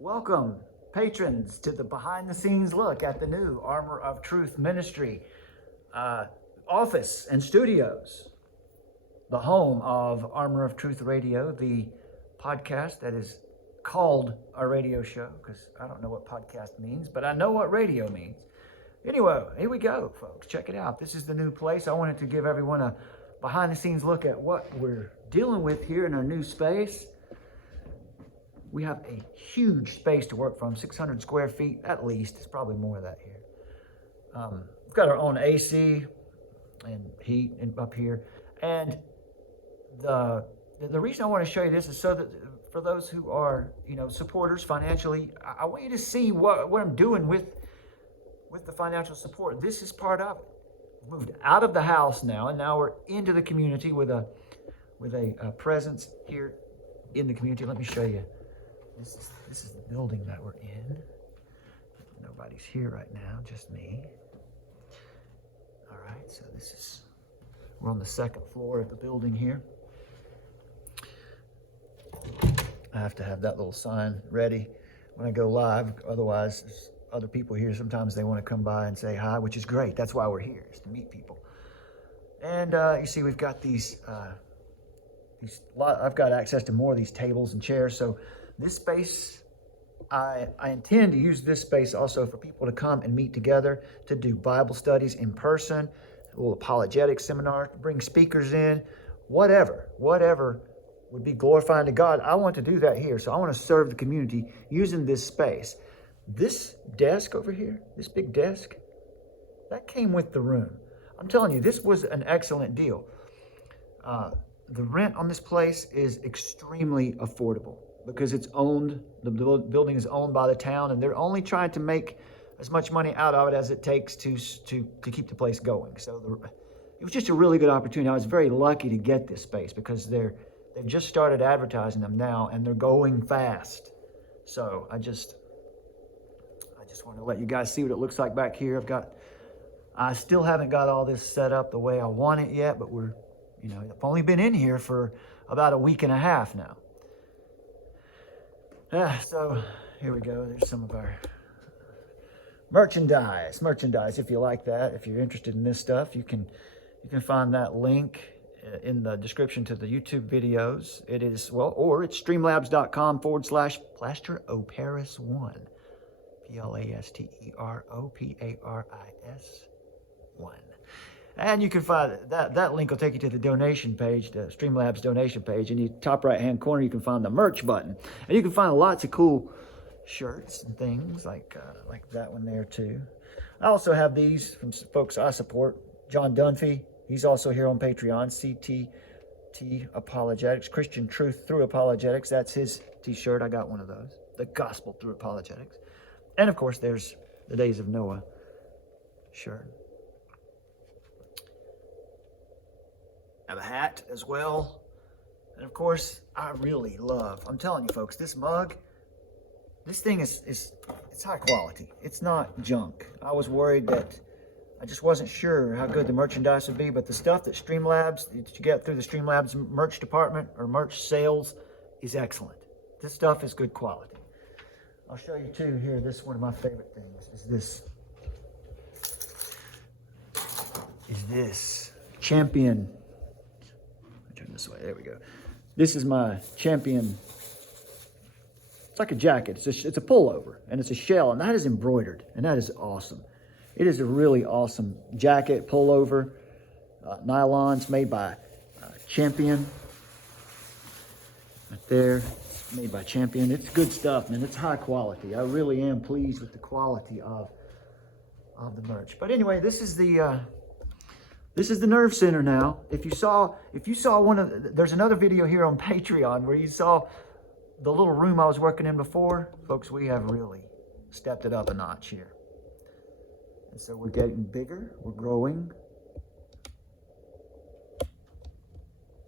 Welcome, patrons, to the behind-the-scenes look at the new Armor of Truth Ministry office and studios, the home of Armor of Truth Radio, the podcast that is called a radio show, because I don't know what podcast means, but I know what radio means. Anyway, here we go, folks. Check it out. This is the new place. I wanted to give everyone a behind-the-scenes look at what we're dealing with here in our new space. We have a huge space to work from, 600 square feet at least. It's probably more of that here. We've got our own AC and heat up here. And the reason I want to show you this is so that for those who are, supporters financially, I want you to see what I'm doing with the financial support. This is part of it. We've moved out of the house now, and now we're into the community with a presence here in the community. Let me show you. This is the building that we're in. Nobody's here right now, just me. All right, so we're on the second floor of the building here. I have to have that little sign ready when I go live. Otherwise, there's other people here. Sometimes they want to come by and say hi, which is great. That's why we're here, is to meet people. And you see, we've got I've got access to more of these tables and chairs. So this space, I intend to use this space also for people to come and meet together, to do Bible studies in person, a little apologetic seminar, bring speakers in, whatever would be glorifying to God. I want to do that here. So I want to serve the community using this space. This desk over here, this big desk, that came with the room. I'm telling you, this was an excellent deal. The rent on this place is extremely affordable because it's owned, the building is owned by the town, and they're only trying to make as much money out of it as it takes to keep the place going. So it was just a really good opportunity. I was very lucky to get this space because they've just started advertising them now, and they're going fast. So I just want to let you guys see what it looks like back here. I still haven't got all this set up the way I want it yet, but I've only been in here for about a week and a half now. So here we go. There's some of our merchandise. If you like that, if you're interested in this stuff, you can find that link in the description to the YouTube videos. It is, or it's streamlabs.com/plasteroparis1. PLASTEROPARIS1. And you can find that link will take you to the donation page, the Streamlabs donation page. In the top right-hand corner, you can find the merch button. And you can find lots of cool shirts and things like that one there too. I also have these from folks I support. John Dunphy, he's also here on Patreon. CTT Apologetics, Christian Truth Through Apologetics. That's his t-shirt. I got one of those. The Gospel Through Apologetics. And of course, there's the Days of Noah shirt. I have a hat as well. And of course, I really love, I'm telling you folks, this mug, this thing it's high quality. It's not junk. I was worried that I just wasn't sure how good the merchandise would be, but the stuff that you get through the Streamlabs merch department or merch sales is excellent. This stuff is good quality. I'll show you too here. This is one of my favorite things. Is this champion? Turn this way. There we go. This is my champion. It's like a jacket. It's a pullover, and it's a shell, and that is embroidered, and that is awesome. It is a really awesome jacket pullover. Nylons made by Champion. Right there. Made by Champion. It's good stuff, man. It's high quality. I really am pleased with the quality of the merch. But anyway, this is the Nerve Center now. If you saw there's another video here on Patreon where you saw the little room I was working in before. Folks, we have really stepped it up a notch here. And so we're getting bigger, we're growing.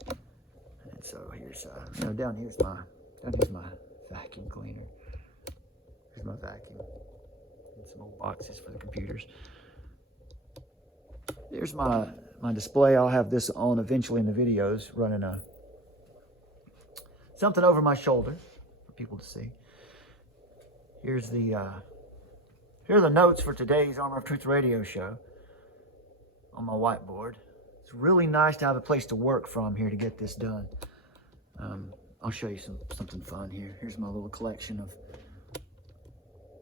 And so here's down here's my vacuum cleaner. Here's my vacuum. And some old boxes for the computers. There's my display. I'll have this on eventually in the videos, running something over my shoulder for people to see. Here are the notes for today's Armor of Truth radio show on my whiteboard. It's really nice to have a place to work from here to get this done. I'll show you something fun here. Here's my little collection of,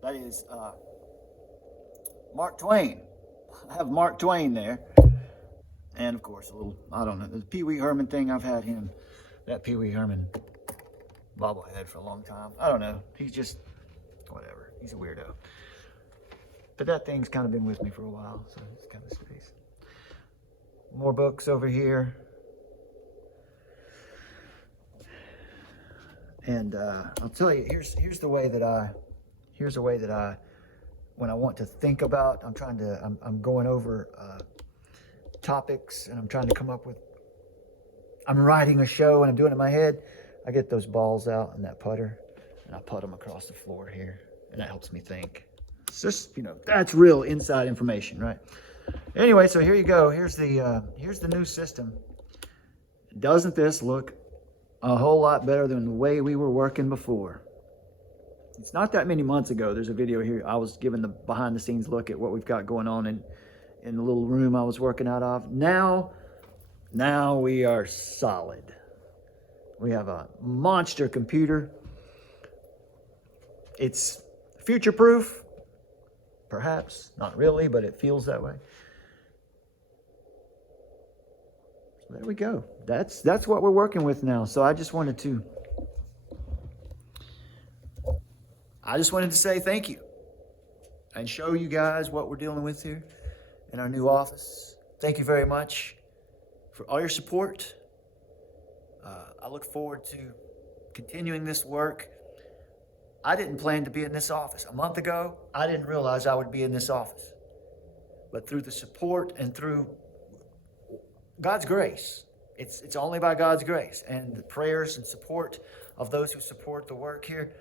that is Mark Twain. I have Mark Twain there. And of course, a little, I don't know, the Pee Wee Herman thing. I've had him, that Pee Wee Herman bobblehead for a long time. I don't know. He's just, whatever. He's a weirdo. But that thing's kind of been with me for a while, so it's kind of space. More books over here. And I'll tell you, here's the way that I, when I want to think about, I'm going over topics, and I'm trying to come up with, I'm writing a show and I'm doing it in my head. I get those balls out and that putter, and I put them across the floor here, and that helps me think. It's just, that's real inside information, right? Anyway, so here you go. Here's the new system. Doesn't this look a whole lot better than the way we were working before? It's not that many months ago. There's a video here. I was giving the behind the scenes look at what we've got going on in the little room I was working out of. Now we are solid. We have a monster computer. It's future-proof, perhaps. Not really, but it feels that way. So there we go. That's what we're working with now. So I just wanted to say thank you and show you guys what we're dealing with here in our new office. Thank you very much for all your support. I look forward to continuing this work. I didn't plan to be in this office. A month ago, I didn't realize I would be in this office. But through the support and through God's grace, it's only by God's grace and the prayers and support of those who support the work here,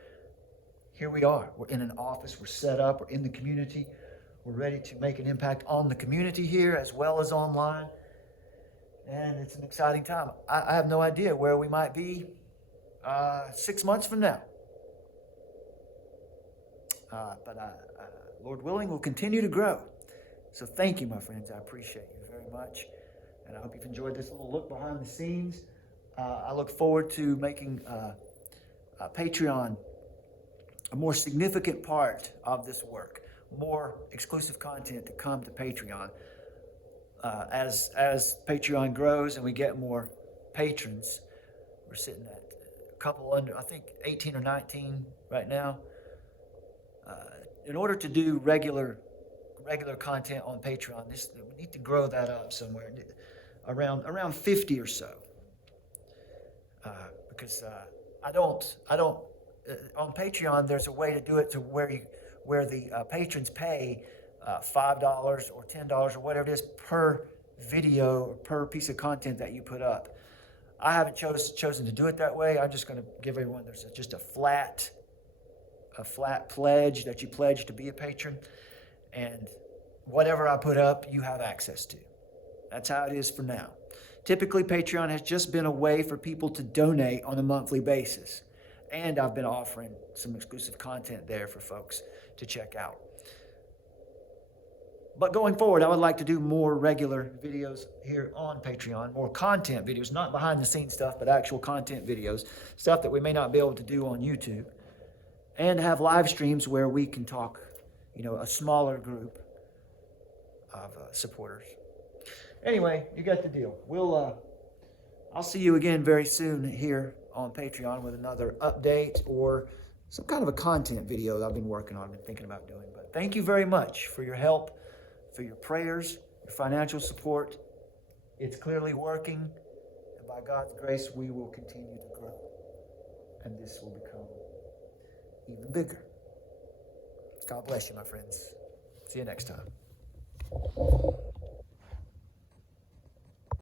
here we are. We're in an office, we're set up, we're in the community. We're ready to make an impact on the community here as well as online. And it's an exciting time. I have no idea where we might be 6 months from now. But Lord willing, we'll continue to grow. So thank you, my friends. I appreciate you very much. And I hope you've enjoyed this little look behind the scenes. I look forward to making Patreon a more significant part of this work. More exclusive content to come to Patreon. As Patreon grows and we get more patrons, we're sitting at a couple under, I think 18 or 19 right now. In order to do regular content on Patreon, we need to grow that up somewhere, around 50 or so. Because I don't on Patreon, there's a way to do it to where the patrons pay $5 or $10 or whatever it is per video or per piece of content that you put up. I haven't chosen to do it that way. I'm just going to give everyone, there's just a flat pledge that you pledge to be a patron, and whatever I put up, you have access to. That's how it is for now. Typically, Patreon has just been a way for people to donate on a monthly basis, and I've been offering some exclusive content there for folks to check out. But going forward, I would like to do more regular videos here on Patreon, more content videos, not behind the scenes stuff, but actual content videos, stuff that we may not be able to do on YouTube, and have live streams where we can talk, a smaller group of supporters. Anyway, you got the deal. I'll see you again very soon here on Patreon with another update or some kind of a content video that I've been working on, I've been thinking about doing. But thank you very much for your help, for your prayers, your financial support. It's clearly working, and by God's grace, we will continue to grow, and this will become even bigger. God bless you, my friends. See you next time.